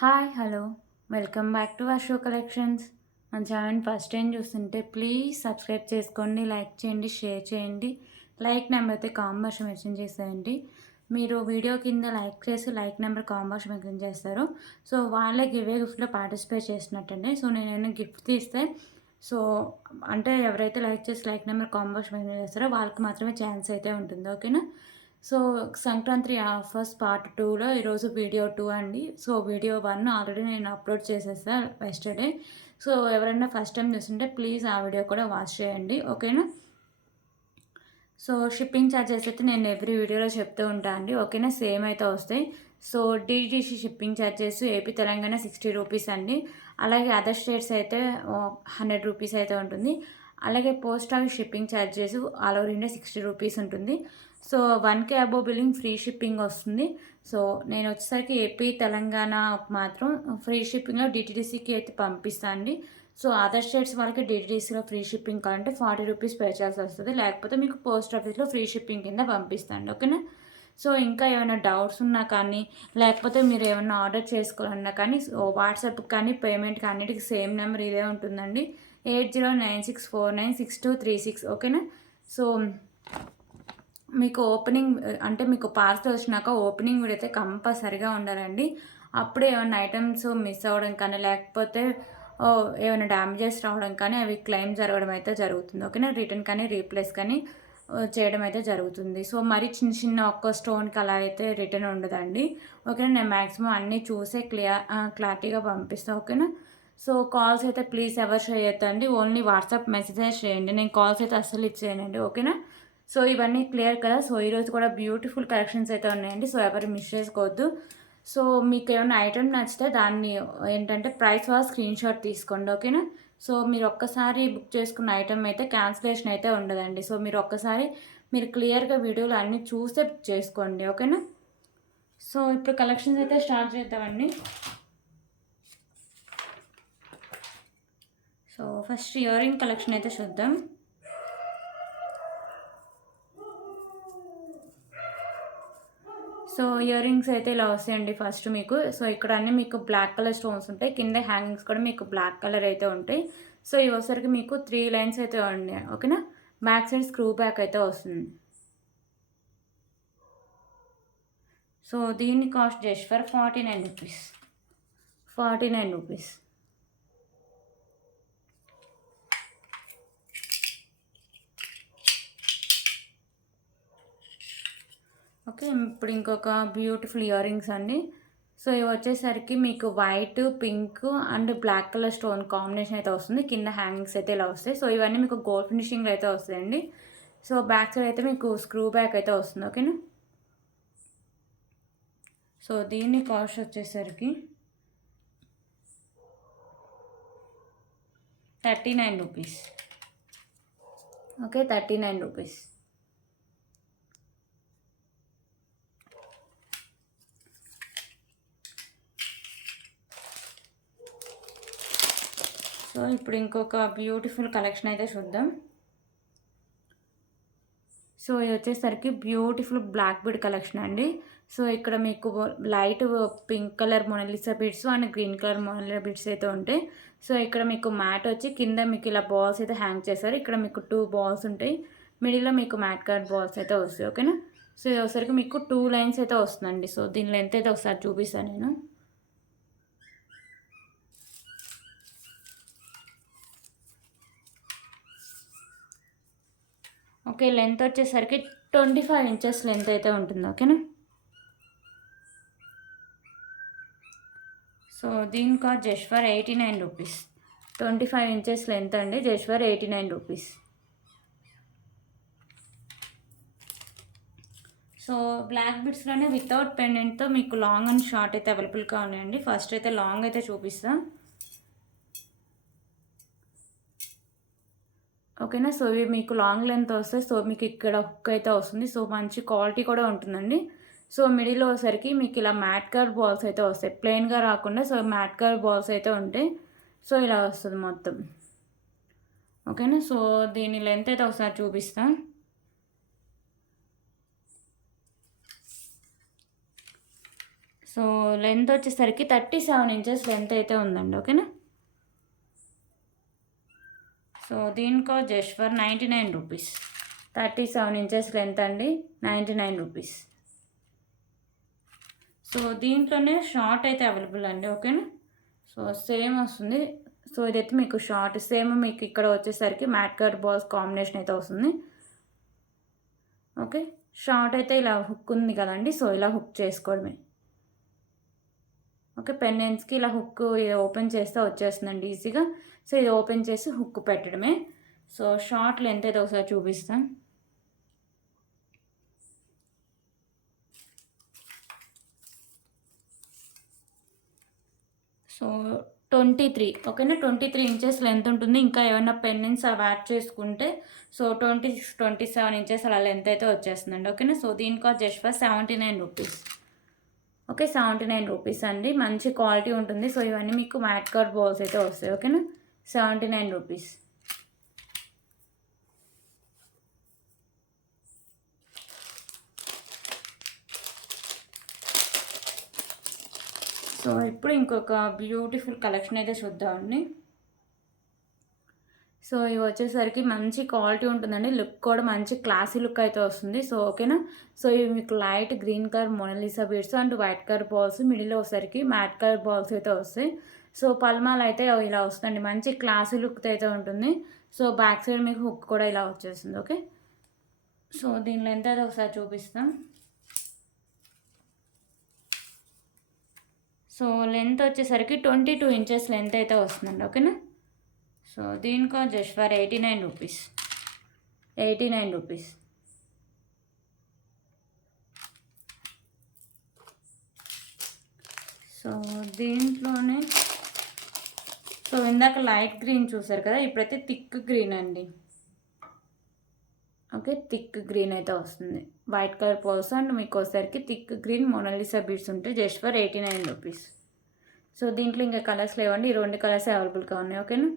Hi hello welcome back to show collections. మన channel first time చూస్తుంటే please subscribe చేసుకోండి, like చేయండి, share చేయండి. లైక్ నెంబర్ అయితే కాంబర్స్ మెన్షన్ చేసేయండి. మీరు వీడియో కింద లైక్ చేసి లైక్ నెంబర్ కాంబర్స్ మెన్షన్ చేస్తారు. సో వాళ్ళే గిఫ్ట్లో పార్టిసిపేట్ చేసినట్టండి. సో నేను గిఫ్ట్ తీస్తే సో అంటే ఎవరైతే లైక్ చేసి లైక్ నెంబర్ కాంబర్స్ మెన్షన్ చేస్తారో వాళ్ళకి మాత్రమే ఛాన్స్ అయితే ఉంటుంది. ఓకేనా. సో సంక్రాంతి ఆఫర్స్ పార్ట్ 2లో ఈరోజు వీడియో 2 అండి. సో వీడియో 1 ఆల్రెడీ నేను అప్లోడ్ చేసేసాను ఎస్టర్డే. సో ఎవరైనా ఫస్ట్ టైం చూస్తుంటే ప్లీజ్ ఆ వీడియో కూడా వాచ్ చేయండి. ఓకేనా. సో షిప్పింగ్ ఛార్జెస్ అయితే నేను ఎవ్రీ వీడియోలో చెప్తూ ఉంటాను అండి. ఓకేనా. సేమ్ అయితే వస్తాయి. So DTC shipping charges AP Telangana 60 rupees అండి. అలాగే అదర్ స్టేట్స్ అయితే 100 రూపీస్ అయితే ఉంటుంది. అలాగే post office shipping charges all over India 60 rupees ఉంటుంది. So 1K above billing free shipping వస్తుంది. సో నేను వచ్చేసరికి ఏపీ తెలంగాణ మాత్రం ఫ్రీ షిప్పింగ్లో డిటీడీసీకి అయితే పంపిస్తాను అండి. సో అదర్ స్టేట్స్ వాళ్ళకి డిటీడీసీలో ఫ్రీ షిప్పింగ్ కావాలంటే 40 రూపీస్ పే చేయాల్సి వస్తుంది. లేకపోతే మీకు పోస్ట్ ఆఫీస్లో ఫ్రీ షిప్పింగ్ కింద పంపిస్తాను. ఓకేనా. సో ఇంకా ఏమైనా డౌట్స్ ఉన్నా కానీ లేకపోతే మీరు ఏమైనా ఆర్డర్ చేసుకోవాలన్నా కానీ సో వాట్సాప్కి కానీ పేమెంట్కి అన్నిటికీ సేమ్ నెంబర్ ఇదే ఉంటుందండి. 8096496236. ఓకేనా. సో మీకు ఓపెనింగ్ అంటే మీకు పార్సల్ వచ్చినాక ఓపెనింగ్ వీడియో అయితే కంపల్సరిగా ఉండాలండి. అప్పుడే ఏమైనా ఐటమ్స్ మిస్ అవ్వడం కానీ లేకపోతే ఏమైనా డ్యామేజెస్ రావడం కానీ అవి క్లెయిమ్ జరగడం అయితే జరుగుతుంది. ఓకేనా. రిటర్న్ కానీ రీప్లేస్ కానీ చేయడం అయితే జరుగుతుంది. సో మరి చిన్న చిన్న ఒక్క స్టోన్కి అలా అయితే రిటర్న్ ఉండదండి. ఓకేనా. నేను మ్యాక్సిమం అన్నీ చూసే క్లారిటీగా పంపిస్తాను. ఓకేనా. సో కాల్స్ అయితే ప్లీజ్ ఎవరు చేయొద్దండి. ఓన్లీ వాట్సాప్ మెసేజెస్ చేయండి. నేను కాల్స్ అయితే అస్సలు ఇచ్చేయనండి. ఓకేనా. సో ఇవన్నీ క్లియర్ కదా. సో ఈరోజు కూడా బ్యూటిఫుల్ కలెక్షన్స్ అయితే ఉన్నాయండి. సో ఎవరు మిస్ చేసుకోవద్దు. సో మీకు ఏమైనా ఐటమ్ నచ్చితే దాన్ని ఏంటంటే ప్రైస్ వాజ్ స్క్రీన్ షాట్ తీసుకోండి. ఓకేనా. సో మీరు ఒక్కసారి బుక్ చేసుకున్న ఐటమ్ అయితే క్యాన్సిలేషన్ అయితే ఉండదండి. సో మీరు ఒక్కసారి మీరు క్లియర్గా వీడియోలు అన్నీ చూస్తే బుక్ చేసుకోండి. ఓకేనా. సో ఇప్పుడు కలెక్షన్స్ అయితే స్టార్ట్ చేద్దామండి. So first ear ring collection అయితే చూద్దాం. సో ఇయర్ రింగ్స్ అయితే ఇలా వస్తాయండి. ఫస్ట్ మీకు సో ఇక్కడ అన్నీ మీకు బ్లాక్ కలర్ స్టోన్స్ ఉంటాయి. కింద హ్యాంగింగ్స్ కూడా మీకు బ్లాక్ కలర్ అయితే ఉంటాయి. సో ఇవి వచ్చేసరికి మీకు 3 లైన్స్ అయితే ఉన్నాయి. ఓకేనా. బ్యాక్ సైడ్ స్క్రూ బ్యాక్ అయితే వస్తుంది. సో దీని cost just for 49 rupees. 49 rupees. Okay. ఇప్పుడు ఇంకొక బ్యూటిఫుల్ ఇయర్ రింగ్స్ అండి. సో ఇవి వచ్చేసరికి మీకు white, pink and black colour stone combination అయితే వస్తుంది. కింద హ్యాంగింగ్స్ అయితే ఇలా వస్తాయి. సో ఇవన్నీ మీకు గోల్డ్ ఫినిషింగ్ అయితే వస్తాయండి. సో బ్యాక్ సైడ్ అయితే మీకు స్క్రూ బ్యాక్ అయితే వస్తుంది. ఓకేనా. సో దీని కాస్ట్ వచ్చేసరికి 39 రూపీస్. ఓకే. 39 రూపీస్. సో ఇప్పుడు ఇంకొక బ్యూటిఫుల్ కలెక్షన్ అయితే చూద్దాం. సో ఇది వచ్చేసరికి బ్యూటిఫుల్ బ్లాక్ బీడ్ కలెక్షన్ అండి. సో ఇక్కడ మీకు light pink colour Mona Lisa beads and green colour Mona Lisa beads అయితే ఉంటాయి. సో ఇక్కడ మీకు మ్యాట్ వచ్చి కింద మీకు ఇలా బాల్స్ అయితే హ్యాంగ్ చేస్తారు. ఇక్కడ మీకు 2 బాల్స్ ఉంటాయి. మిడిల్లో మీకు మ్యాట్ కార్డ్ బాల్స్ అయితే వస్తాయి. ఓకేనా. సో ఇది వచ్చేసరికి మీకు 2 లైన్స్ అయితే వస్తుందండి. సో దీని లెంత్ అయితే ఒకసారి చూపిస్తాను నేను. ఓకే. లెంత్ వచ్చేసరికి 25 ఇంచెస్ లెంత్ అయితే ఉంటుంది. ఓకేనా. సో దీని cost just for 89 rupees. 25 inches length అండి. Just for 89 rupees. So black బిట్స్లోనే వితౌట్ పెండెంట్తో మీకు లాంగ్ అండ్ షార్ట్ అయితే అవైలబుల్గా ఉన్నాయండి. ఫస్ట్ అయితే లాంగ్ అయితే చూపిస్తాం. ఓకేనా. సో ఇవి మీకు లాంగ్ లెంత్ వస్తాయి. సో మీకు ఇక్కడ హుక్ అయితే వస్తుంది. సో మంచి క్వాలిటీ కూడా ఉంటుందండి. సో మిడిల్లో వచ్చేసరికి మీకు ఇలా మ్యాట్ కలర్ బాల్స్ అయితే వస్తాయి. ప్లెయిన్గా రాకుండా సో మ్యాట్ కలర్ బాల్స్ అయితే ఉంటాయి. సో ఇలా వస్తుంది మొత్తం. ఓకేనా. సో దీని లెంత్ అయితే ఒకసారి చూపిస్తాను. సో లెంత్ వచ్చేసరికి 37 ఇంచెస్ లెంత్ అయితే ఉందండి. ఓకేనా. సో దీనికో just for 99 rupees. 37 inches length అండి, 99 రూపీస్. సో దీంట్లోనే షార్ట్ అయితే అవైలబుల్ అండి. ఓకేనా. సో సేమ్ వస్తుంది. సో ఇదైతే మీకు షార్ట్ సేమ్ మీకు ఇక్కడ వచ్చేసరికి మ్యాట్ కట్ బాల్స్ కాంబినేషన్ అయితే వస్తుంది. ఓకే. షార్ట్ అయితే ఇలా హుక్ ఉంది కదండి, సో ఇలా హుక్ చేసుకోవడమే. ఓకే. పెండెంట్స్కి ఇలా హుక్ ఓపెన్ చేస్తే వచ్చేస్తుందండి ఈజీగా. సో ఇది ఓపెన్ చేసి హుక్ పెట్టడమే. సో షార్ట్ లెంత్ అయితే ఒకసారి చూపిస్తాను. సో 23. ఓకేనా. 23 ఇంచెస్ లెంత్ ఉంటుంది. ఇంకా ఏమైనా పెండెంట్స్ అవి యాడ్ చేసుకుంటే సో 26, 27 ఇంచెస్ అలా లెంత్ అయితే వచ్చేస్తుందండి. ఓకేనా. సో దీని cost just for 79 rupees. Okay. 79 rupees అండి. మంచి క్వాలిటీ ఉంటుంది. సో ఇవన్నీ మీకు మ్యాట్ కట్ బాల్స్ అయితే వస్తాయి. ఓకేనా. 79 రూపీస్. సో ఇప్పుడు ఇంకొక బ్యూటిఫుల్ కలెక్షన్ అయితే చూద్దామండి. సో ఇవి వచ్చేసరికి మంచి క్వాలిటీ ఉంటుందండి. లుక్ కూడా మంచి క్లాసీ లుక్ అయితే వస్తుంది. సో ఓకేనా. సో ఇవి మీకు light green colour Mona Lisa beads and white colour balls, మిడిల్లో వచ్చేసరికి మ్యాట్ కలర్ బాల్స్ అయితే వస్తాయి. సో పల్మాలు అయితే ఇలా వస్తుందండి. మంచి క్లాసీ లుక్ అయితే ఉంటుంది. సో బ్యాక్ సైడ్ మీకు హుక్ కూడా ఇలా వచ్చేస్తుంది. ఓకే. సో దీని లెంత్ అయితే ఒకసారి చూపిస్తాం. సో లెంత్ వచ్చేసరికి 22 ఇంచెస్ లెంత్ అయితే వస్తుందండి. ఓకేనా. సో దీనికో just for 89 rupees. 89 rupees. So దీంట్లోనే సో ఇందాక లైట్ గ్రీన్ చూసారు కదా, ఇప్పుడైతే థిక్ గ్రీన్ అండి. ఓకే. థిక్ గ్రీన్ అయితే వస్తుంది. వైట్ కలర్ పర్స్ అండ్ మీకు వచ్చేసరికి థిక్ గ్రీన్ మొనాలిసా బీడ్స్ ఉంటాయి జస్ట్ ఫర్ 89 రూపీస్. సో దీంట్లో ఇంకా కలర్స్ లేవండి, ఈ 2 కలర్స్ అవైలబుల్గా ఉన్నాయి. ఓకేనా.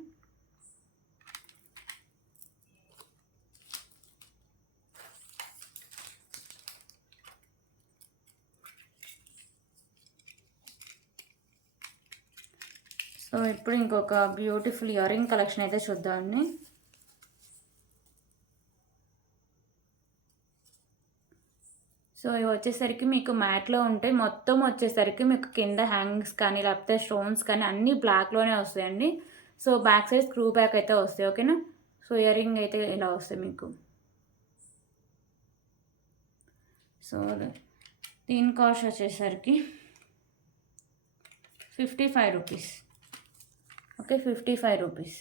సో ఇప్పుడు ఇంకొక బ్యూటిఫుల్ ఇయర్ రింగ్ కలెక్షన్ అయితే చూద్దామండి. సో ఇవి వచ్చేసరికి మీకు మ్యాట్లో ఉంటాయి. మొత్తం వచ్చేసరికి మీకు కింద హ్యాంగింగ్స్ కానీ లేకపోతే స్టోన్స్ కానీ అన్నీ బ్లాక్లోనే వస్తాయండి. So back side screw back అయితే వస్తాయి. ఓకేనా. సో ఇయర్ రింగ్ అయితే ఇలా వస్తాయి మీకు. సో దీని కాస్ట్ వచ్చేసరికి 55 రూపీస్. ఓకే. 55 రూపీస్.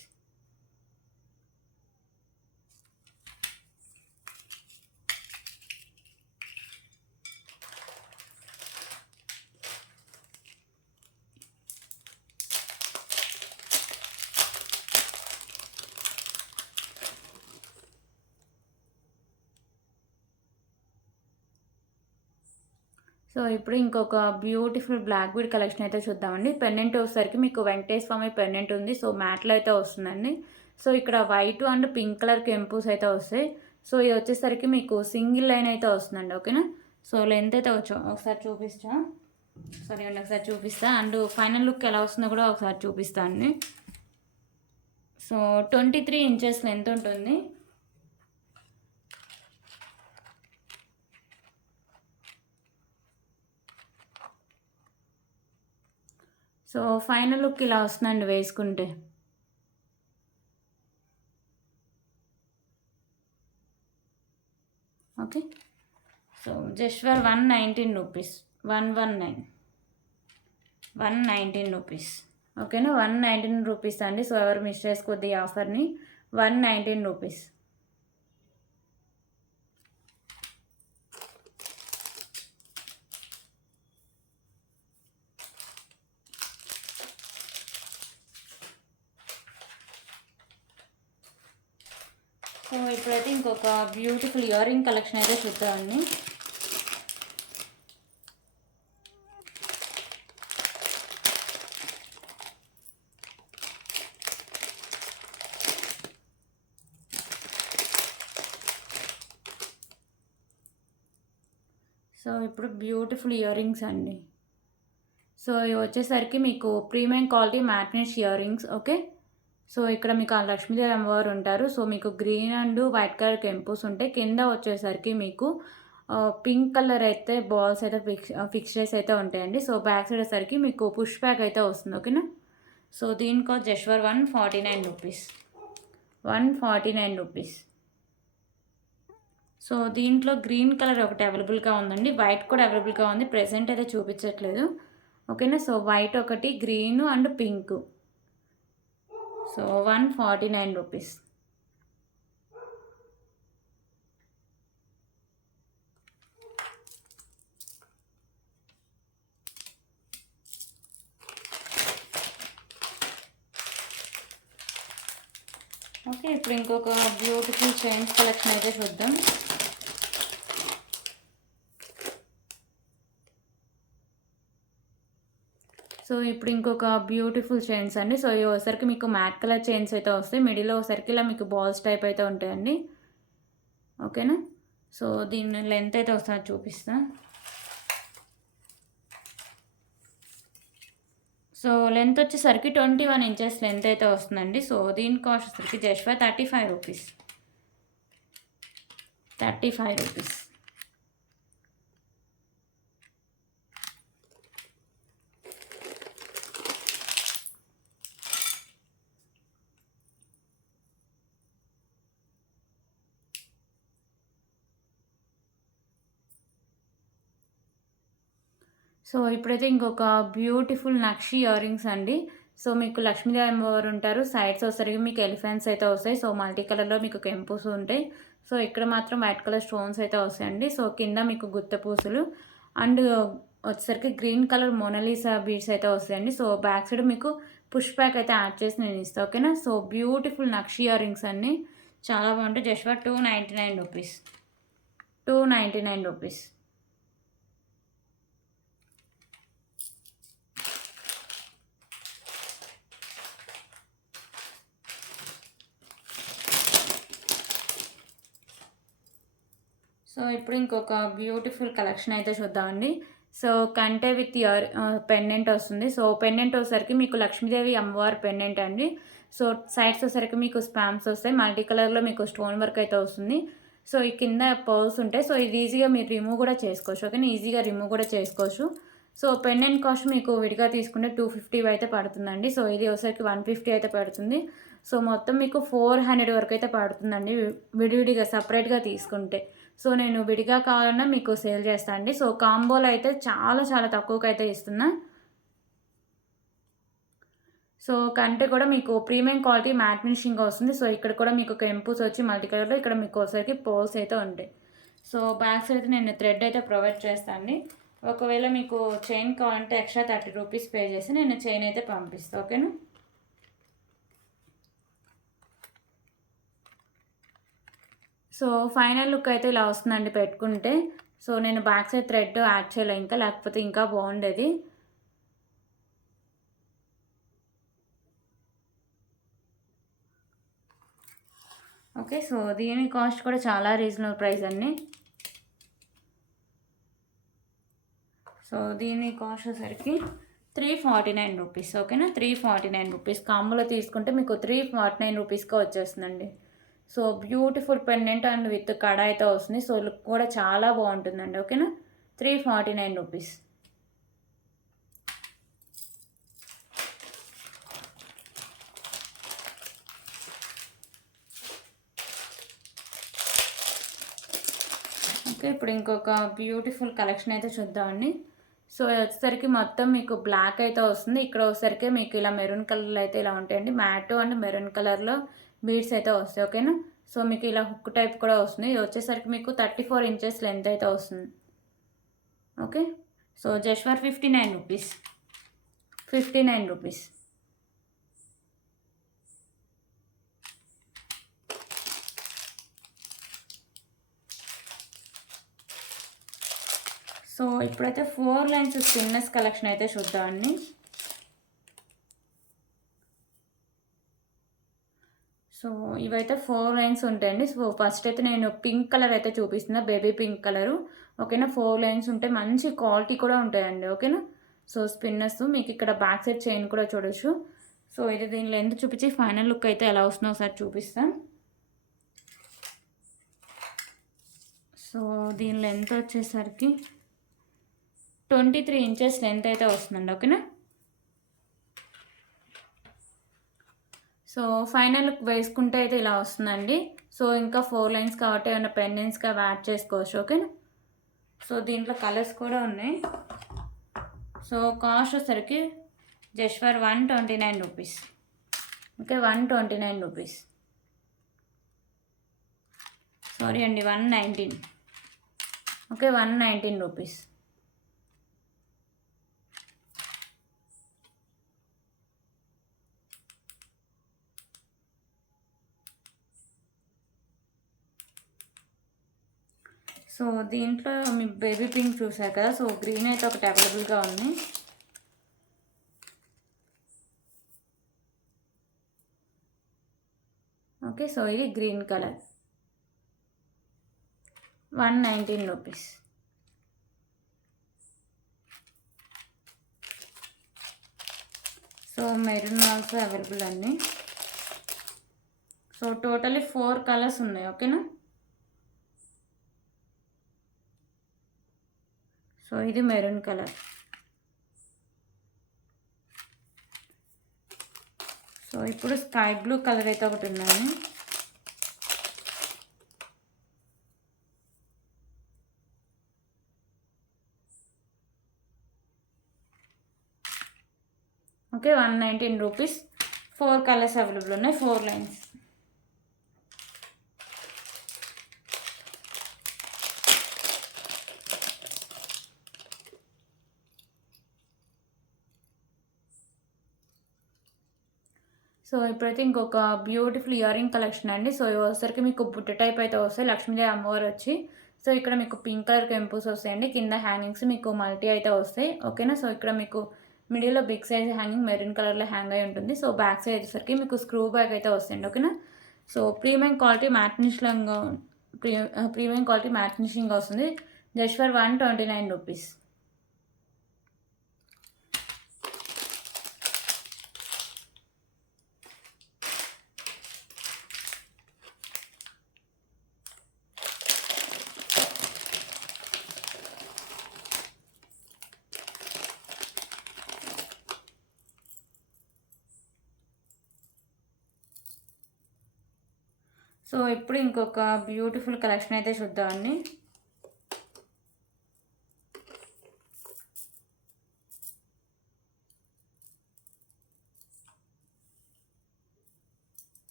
సో ఇప్పుడు ఇంకొక బ్యూటిఫుల్ బ్లాక్ బీడ్ కలెక్షన్ అయితే చూద్దామండి. పెండెంట్ వచ్చేసరికి మీకు వెంకటేశ్వర స్వామి పెండెంట్ ఉంది. సో మ్యాట్లో అయితే వస్తుందండి. సో ఇక్కడ వైట్ అండ్ పింక్ కలర్ కెంపుస్ అయితే వస్తాయి. సో ఇది వచ్చేసరికి మీకు సింగిల్ లైన్ అయితే వస్తుందండి. ఓకేనా. సో లెంత్ అయితే ఒకసారి చూపిస్తా. సారీ అండి, ఒకసారి చూపిస్తా అండ్ ఫైనల్ లుక్ ఎలా వస్తుందో కూడా ఒకసారి చూపిస్తాను అండి. సో 23 ఇంచెస్ లెంత్ ఉంటుంది. సో ఫైనల్ లుక్ ఇలా వస్తుందండి వేసుకుంటే. Okay. So just for 119 rupees. 119 rupees. ఓకేనా. 119 రూపీస్ అండి. సో ఎవరు మిస్ చేసుకోవద్దు ఈ ఆఫర్ని. 119 రూపీస్. సో ఇప్పుడైతే ఇంకొక బ్యూటిఫుల్ ఇయర్ రింగ్ కలెక్షన్ అయితే చూద్దామండి. సో ఇప్పుడు బ్యూటిఫుల్ ఇయర్ రింగ్స్ అండి. సో ఇవి వచ్చేసరికి మీకు premium quality magnet earrings. Okay. So ఇక్కడ మీకు ఆ లక్ష్మీదేవి అమ్మవారు ఉంటారు. సో మీకు గ్రీన్ అండ్ వైట్ కలర్ కెంపుస్ ఉంటాయి. కింద వచ్చేసరికి మీకు పింక్ కలర్ అయితే బాల్స్ అయితే ఫిక్స్చర్స్ అయితే ఉంటాయండి. సో బ్యాక్ సైడ్ వచ్చేసరికి మీకు పుష్ బ్యాక్ అయితే వస్తుంది. ఓకేనా. సో దీని cost just for 149 rupees. 149 rupees. So దీంట్లో గ్రీన్ కలర్ ఒకటి అవైలబుల్గా ఉందండి. వైట్ కూడా అవైలబుల్గా ఉంది. ప్రెజెంట్ అయితే చూపించట్లేదు. ఓకేనా. సో వైట్ ఒకటి, green and pink. So 149 rupees. Okay. ఇప్పుడు ఇంకొక బ్యూటిఫుల్ చైన్స్ కలెక్షన్ అయితే చూద్దాం. సో ఇప్పుడు ఇంకొక బ్యూటిఫుల్ చైన్స్ అండి. సో ఇవి ఒకసారికి మీకు మ్యాట్ కలర్ చైన్స్ అయితే వస్తాయి. మిడిల్లో ఒకసారికి ఇలా మీకు బాల్స్ టైప్ అయితే ఉంటాయండి. ఓకేనా. సో దీని లెంత్ అయితే ఒకసారి చూపిస్తా. సో లెంత్ వచ్చేసరికి 21 ఇంచెస్ లెంత్ అయితే వస్తుందండి. సో దీని కాస్ట్ వచ్చేసరికి just for 35 rupees. 35 rupees. So ఇప్పుడైతే ఇంకొక బ్యూటిఫుల్ నక్షి ఇయర్ రింగ్స్ అండి. సో మీకు లక్ష్మీదేవి అమ్మవారు ఉంటారు. సైడ్స్ వచ్చేసరికి మీకు ఎలిఫెంట్స్ అయితే వస్తాయి. సో మల్టీ కలర్లో మీకు కెంపుస్ ఉంటాయి. సో ఇక్కడ మాత్రం వైట్ కలర్ స్టోన్స్ అయితే వస్తాయండి. సో కింద మీకు గుత్త పూసలు అండ్ వచ్చేసరికి గ్రీన్ కలర్ మోనాలిసా బీడ్స్ అయితే వస్తాయండి. సో బ్యాక్ సైడ్ మీకు పుష్ బ్యాక్ అయితే యాడ్ చేసి నేను ఇస్తాను. ఓకేనా. సో బ్యూటిఫుల్ నక్షి ఇయర్ రింగ్స్ అన్నీ చాలా బాగుంటాయి. Just for 299 rupees. 299 rupees. So ఇప్పుడు ఇంకొక బ్యూటిఫుల్ కలెక్షన్ అయితే చూద్దామండి. సో కంటే విత్ ఇయర్ పెండెంట్ వస్తుంది. సో పెండెంట్ వచ్చేసరికి మీకు లక్ష్మీదేవి అమ్మవారి పెండెంట్ అండి. సో సైడ్స్ వచ్చేసరికి మీకు స్పామ్స్ వస్తాయి. మల్టీ కలర్లో మీకు స్టోన్ వర్క్ అయితే వస్తుంది. సో ఈ కింద పర్ల్స్ ఉంటాయి. సో ఇది ఈజీగా మీరు రిమూవ్ కూడా చేసుకోవచ్చు. ఓకే. ఈజీగా రిమూవ్ కూడా చేసుకోవచ్చు. సో పెండెంట్ కాస్ట్ మీకు విడిగా తీసుకుంటే 250 అయితే పడుతుందండి. సో ఇది ఒకసారికి 150 అయితే పడుతుంది. సో మొత్తం మీకు 400 వరకు అయితే పడుతుందండి విడివిడిగా సపరేట్గా తీసుకుంటే. సో నేను విడిగా కావాలన్నా మీకు సేల్ చేస్తాను అండి. సో కాంబోలో అయితే చాలా చాలా తక్కువకి అయితే ఇస్తున్నా. సో కంటే కూడా మీకు ప్రీమియం క్వాలిటీ మ్యాట్ ఫినిషింగ్ వస్తుంది. సో ఇక్కడ కూడా మీకు కెంపుస్ వచ్చి మల్టీ కలర్లో ఇక్కడ మీకు ఒకసారికి పోల్స్ అయితే ఉంటాయి. సో బ్యాక్ సైడ్ అయితే నేను థ్రెడ్ అయితే ప్రొవైడ్ చేస్తాను అండి. ఒకవేళ మీకు చైన్ కావాలంటే ఎక్స్ట్రా 30 రూపీస్ పే చేసి నేను చైన్ అయితే పంపిస్తాను. ఓకేనా. సో ఫైనల్ లుక్ అయితే ఇలా వస్తుందండి పెట్టుకుంటే. సో నేను బ్యాక్ సైడ్ థ్రెడ్ యాడ్ చేయలే ఇంకా, లేకపోతే ఇంకా బాగుండేది. ఓకే. సో దీని కాస్ట్ కూడా చాలా రీజనబుల్ ప్రైస్ అండి. సో దీని కాస్ట్ వచ్చేసరికి 349 రూపీస్. ఓకేనా. 349 రూపీస్. కాంబోలో తీసుకుంటే మీకు 349 రూపీస్కి వచ్చేస్తుందండి. So beautiful pendant and with కడ అయితే వస్తుంది. సో లుక్ కూడా చాలా బాగుంటుందండి. ఓకేనా. 349 రూపీస్. ఓకే. ఇప్పుడు ఇంకొక బ్యూటిఫుల్ కలెక్షన్ అయితే చూద్దామండి. సో వచ్చేసరికి మొత్తం మీకు బ్లాక్ అయితే వస్తుంది. ఇక్కడ వచ్చేసరికి మీకు ఇలా మెరూన్ కలర్లో అయితే ఇలా ఉంటాయండి. మ్యాట్ అండ్ మెరూన్ కలర్లో బీడ్స్ అయితే వస్తాయి. ఓకేనా. సో మీకు ఇలా హుక్ టైప్ కూడా వస్తుంది. ఇది వచ్చేసరికి మీకు 34 ఇంచెస్ లెంత్ అయితే వస్తుంది. Okay. So just for 59 rupees. 59 rupees. So ఇప్పుడైతే 4 లైన్స్ స్టిల్నెస్ కలెక్షన్ అయితే చూద్దామండి. సో ఇవైతే 4 లైన్స్ ఉంటాయండి. సో ఫస్ట్ అయితే నేను పింక్ కలర్ అయితే చూపిస్తున్నా, బేబీ పింక్ కలరు. ఓకేనా. 4 లైన్స్ ఉంటాయి. మంచి క్వాలిటీ కూడా ఉంటాయండి. ఓకేనా. సో స్పిన్నర్స్ మీకు ఇక్కడ బ్యాక్ సైడ్ చైన్ కూడా చూడొచ్చు. సో ఇది దీని లెంత్ చూపించి ఫైనల్ లుక్ అయితే ఎలా వస్తుందో ఒకసారి చూపిస్తాం. సో దీని లెంత్ వచ్చేసరికి 23 ఇంచెస్ లెంత్ అయితే వస్తుందండి. ఓకేనా. సో ఫైనల్ లుక్ వేసుకుంటే అయితే ఇలా వస్తుందండి. సో ఇంకా 4 లైన్స్ కాబట్టి ఏమైనా పెండెంట్స్గా యాడ్ చేసుకోవచ్చు. ఓకేనా. సో దీంట్లో కలర్స్ కూడా ఉన్నాయి. సో కాస్ట్ వచ్చేసరికి just for 129 rupees. Okay, 129 rupees. Sorry అండి, 119. Okay, 119 rupees. సో దీంట్లో మీ బేబీ పింక్ చూసారు కదా. సో గ్రీన్ అయితే ఒకటి అవైలబుల్గా ఉంది. ఓకే, సో ఇది green colour, 119 rupees. So maroon also available అండి. సో టోటలీ 4 కలర్స్ ఉన్నాయి. ఓకేనా. సో ఇది మెరూన్ కలర్. సో ఇప్పుడు స్కై బ్లూ కలర్ అయితే ఒకటి ఉందండి. Okay, 119 rupees. 4 కలర్స్ అవైలబుల్ ఉన్నాయి, 4 లైన్స్. సో ఇప్పుడైతే ఇంకొక బ్యూటిఫుల్ ఇయర్ రింగ్ కలెక్షన్ అండి. సో ఇవి వచ్చేసరికి మీకు బుట్ట టైప్ అయితే వస్తాయి. లక్ష్మీదేవి అమ్మవారు వచ్చి, సో ఇక్కడ మీకు పింక్ కలర్ కెంపుల్స్ వస్తాయండి. కింద హ్యాంగింగ్స్ మీకు మల్టీ అయితే వస్తాయి. ఓకేనా. సో ఇక్కడ మీకు మిడిల్లో బిగ్ సైజ్ హ్యాంగింగ్ మెరూన్ కలర్లో హ్యాంగ్ అయి ఉంటుంది. సో బ్యాక్ సైడ్ వచ్చేసరికి మీకు స్క్రూ బ్యాగ్ అయితే వస్తాయండి. ఓకేనా. So premium quality matte finishing వస్తుంది. Just for 129 rupees. సో ఇప్పుడు ఇంకొక బ్యూటిఫుల్ కలెక్షన్ అయితే చూద్దామండి.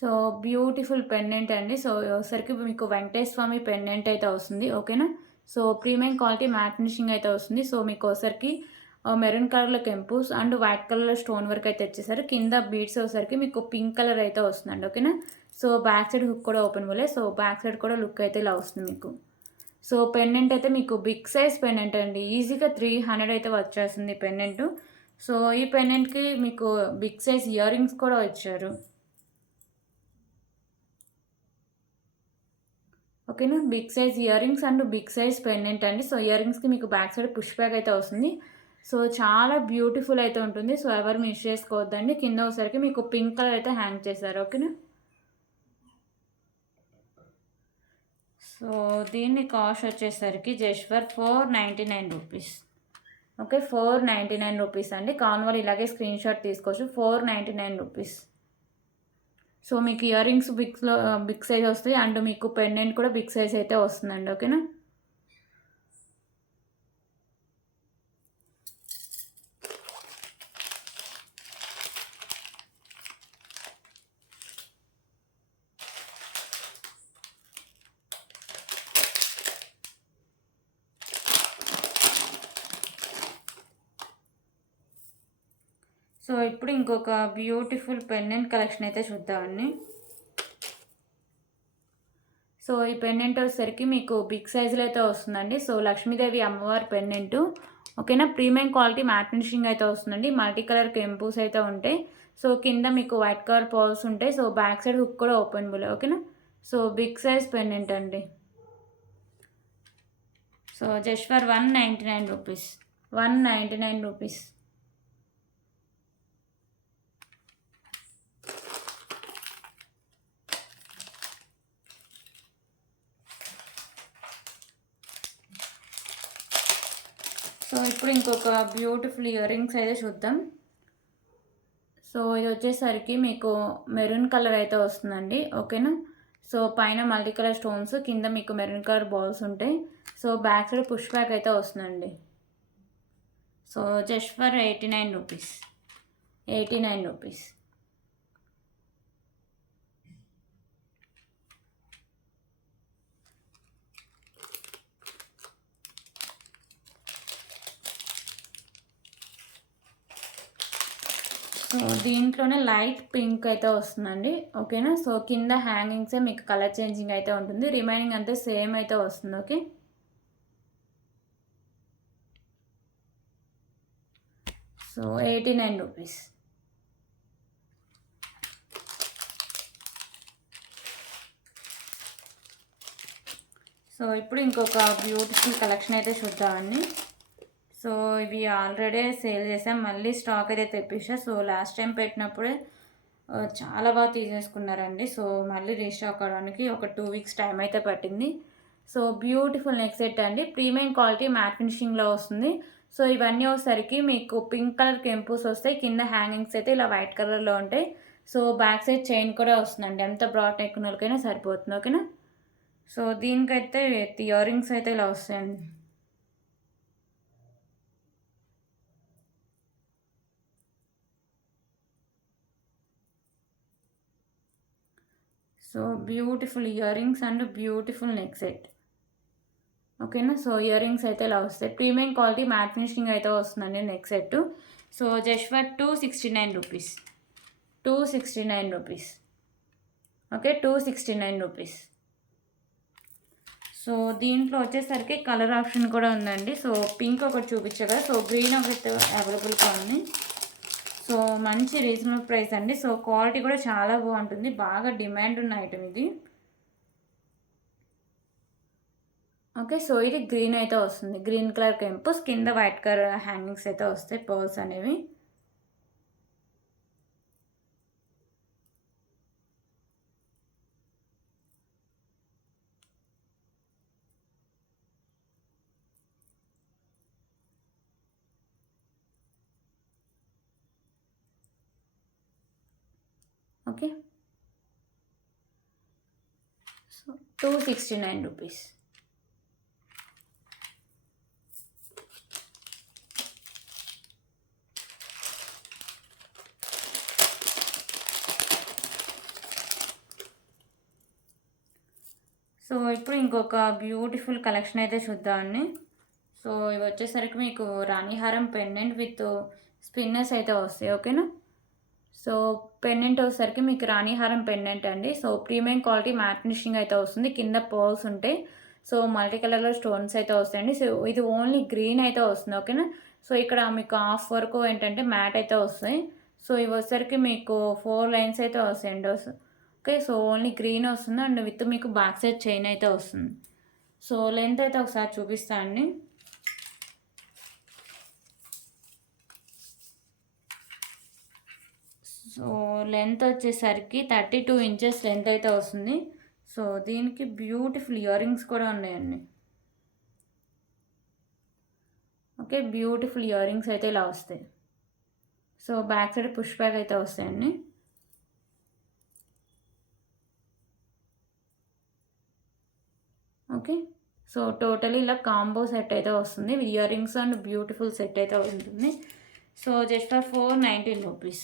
సో బ్యూటిఫుల్ పెండెంట్ అండి. సో ఒకసారికి మీకు వెంకటేశ్వర స్వామి పెండెంట్ అయితే వస్తుంది. ఓకేనా. So premium quality matte finishing అయితే వస్తుంది. సో మీకు ఒకసారికి మెరూన్ కలర్లో కెంపుస్ అండ్ వైట్ కలర్లో స్టోన్ వర్క్ అయితే వచ్చేసరికి కింద బీడ్స్ వచ్చేసరికి మీకు పింక్ కలర్ అయితే వస్తుందండి. ఓకేనా. సో బ్యాక్ సైడ్ హుక్ కూడా ఓపెన్ పోలే. సో బ్యాక్ సైడ్ కూడా లుక్ అయితే ఇలా వస్తుంది మీకు. సో పెండెంట్ అయితే మీకు బిగ్ సైజ్ పెండెంట్ అండి. ఈజీగా 300 అయితే వచ్చేస్తుంది పెండెంట్. సో ఈ పెండెంట్కి మీకు బిగ్ సైజ్ ఇయర్ రింగ్స్ కూడా వచ్చారు. ఓకేనా. Big size earrings and big size pendant అండి. సో ఇయర్ రింగ్స్కి మీకు బ్యాక్ సైడ్ పుష్ బ్యాక్ అయితే వస్తుంది. సో చాలా బ్యూటిఫుల్ అయితే ఉంటుంది. సో ఎవరు మిస్ చేసుకోవద్దండి. కింద వచ్చేసరికి మీకు పింక్ కలర్ అయితే హ్యాంగ్ చేశారు. ఓకేనా. సో దీన్ని కాస్ట్ వచ్చేసరికి just for 499 rupees. Okay, 499 rupees అండి. కావాలి వాళ్ళు ఇలాగే స్క్రీన్ షాట్ తీసుకోవచ్చు. 499 రూపీస్. సో మీకు ఇయర్ రింగ్స్ బిగ్ సైజ్ వస్తాయి అండ్ మీకు పెండెంట్ కూడా బిగ్ సైజ్ అయితే వస్తుందండి. ఓకేనా. సో ఇప్పుడు ఇంకొక బ్యూటిఫుల్ పెండెంట్ కలెక్షన్ అయితే చూద్దామండి. సో ఈ పెండెంట్ వచ్చేసరికి మీకు బిగ్ సైజులో అయితే వస్తుందండి. సో లక్ష్మీదేవి అమ్మవారి పెండెంట్. ఓకేనా. ప్రీమియం క్వాలిటీ మ్యాట్ ఫినిషింగ్ అయితే వస్తుందండి. మల్టీ కలర్ కెంపుస్ అయితే ఉంటాయి. సో కింద మీకు వైట్ కలర్ పర్ల్స్ ఉంటాయి. సో బ్యాక్ సైడ్ హుక్ కూడా ఓపెన్ బుల్. ఓకేనా. సో బిగ్ సైజ్ పెండెంట్ అండి. So just for 199 rupees, 199 rupees. So ఇప్పుడు ఇంకొక బ్యూటిఫుల్ ఇయర్ రింగ్స్ అయితే చూద్దాం. సో ఇది వచ్చేసరికి మీకు మెరూన్ కలర్ అయితే వస్తుందండి, ఓకేనా. సో పైన మల్టీ కలర్ స్టోన్స్, కింద మీకు మెరూన్ కలర్ బాల్స్ ఉంటాయి. So back side push back అయితే వస్తుందండి. So just for 89 rupees, 89 rupees. So దీంట్లోనే లైట్ పింక్ అయితే వస్తుందండి, ఓకేనా. సో కింద హ్యాంగింగ్సే మీకు కలర్ చేంజింగ్ అయితే ఉంటుంది, రిమైనింగ్ అంతే సేమ్ అయితే వస్తుంది, ఓకే. So 89 rupees. సో ఇప్పుడు ఇంకొక బ్యూటిఫుల్ కలెక్షన్ అయితే చూద్దామండి. సో ఇవి ఆల్రెడీ సేల్ చేసాం, మళ్ళీ స్టాక్ అయితే తెప్పించా. సో లాస్ట్ టైం పెట్టినప్పుడే చాలా బాగా తీసేసుకున్నారండి. సో మళ్ళీ రీస్టాక్ అవడానికి ఒక 2 వీక్స్ టైం అయితే పట్టింది. సో బ్యూటిఫుల్ నెక్ సెట్ అండి, ప్రీమియం క్వాలిటీ మ్యాట్ ఫినిషింగ్లో వస్తుంది. సో ఇవన్నీ వచ్చేసరికి మీకు పింక్ కలర్ కెంపుస్ వస్తాయి, కింద హ్యాంగింగ్స్ అయితే ఇలా వైట్ కలర్లో ఉంటాయి. సో బ్యాక్ సైడ్ చైన్ కూడా వస్తుందండి, ఎంత బ్రాడ్ నెక్ ఉన్నోళ్ళకైనా సరిపోతుంది, ఓకేనా. సో దీనికైతే ఇయర్ రింగ్స్ అయితే ఇలా వస్తాయండి. So beautiful ear rings and beautiful neck set, ఓకేనా. సో ఇయర్ రింగ్స్ అయితే ఇలా వస్తాయి, ప్రీమియం క్వాలిటీ మ్యాట్ ఫినిషింగ్ అయితే వస్తుందండి neck set. So just for 269 rupees, 269 rupees, okay, 269 rupees. So దీంట్లో వచ్చేసరికి కలర్ ఆప్షన్ కూడా ఉందండి. సో పింక్ ఒకటి చూపించగా, సో గ్రీన్ ఒకటి అవైలబుల్గా ఉంది. సో మంచి రీజనబుల్ ప్రైస్ అండి. సో క్వాలిటీ కూడా చాలా బాగుంటుంది, బాగా డిమాండ్ ఉన్న ఐటమ్ ఇది, ఓకే. సో ఇది గ్రీన్ అయితే వస్తుంది, గ్రీన్ కలర్ కెంపుస్, కింద వైట్ కలర్ హ్యాంగింగ్స్ అయితే వస్తాయి, పర్ల్స్ అనేవి. ఓకే. So 269 rupees. సో ఇప్పుడు ఇంకొక బ్యూటిఫుల్ కలెక్షన్ అయితే చూద్దామండి. సో ఇవి వచ్చేసరికి మీకు రాణిహారం పెండెంట్ విత్ స్పిన్నర్స్ అయితే వస్తాయి, ఓకేనా. సో పెండెంట్ వచ్చేసరికి మీకు రాణిహారం పెండెంట్ అండి. So premium quality matte finishing అయితే వస్తుంది, కింద పర్ల్స్ ఉంటాయి. సో మల్టీ కలర్లో స్టోన్స్ అయితే వస్తాయండి. సో ఇది ఓన్లీ గ్రీన్ అయితే వస్తుంది, ఓకేనా. సో ఇక్కడ మీకు హాఫ్ వరకు ఏంటంటే మ్యాట్ అయితే వస్తాయి. సో ఇవి వచ్చేసరికి మీకు 4 లైన్స్ అయితే వస్తాయండి, ఓకే. సో ఓన్లీ గ్రీన్ వస్తుంది అండ్ విత్ మీకు బ్యాక్ సైడ్ చైన్ అయితే వస్తుంది. సో లెంత్ అయితే ఒకసారి చూపిస్తాను అండి. సో లెంత్ వచ్చేసరికి 32 ఇంచెస్ లెంత్ అయితే వస్తుంది. సో దీనికి బ్యూటిఫుల్ ఇయర్ రింగ్స్ కూడా ఉన్నాయండి, ఓకే. బ్యూటిఫుల్ ఇయర్ రింగ్స్ అయితే ఇలా వస్తాయి. So back side push back అయితే వస్తాయండి, ఓకే. సో టోటలీ ఇలా కాంబో సెట్ అయితే వస్తుంది, ear rings and beautiful set అయితే ఉంటుంది. So just for 419 rupees,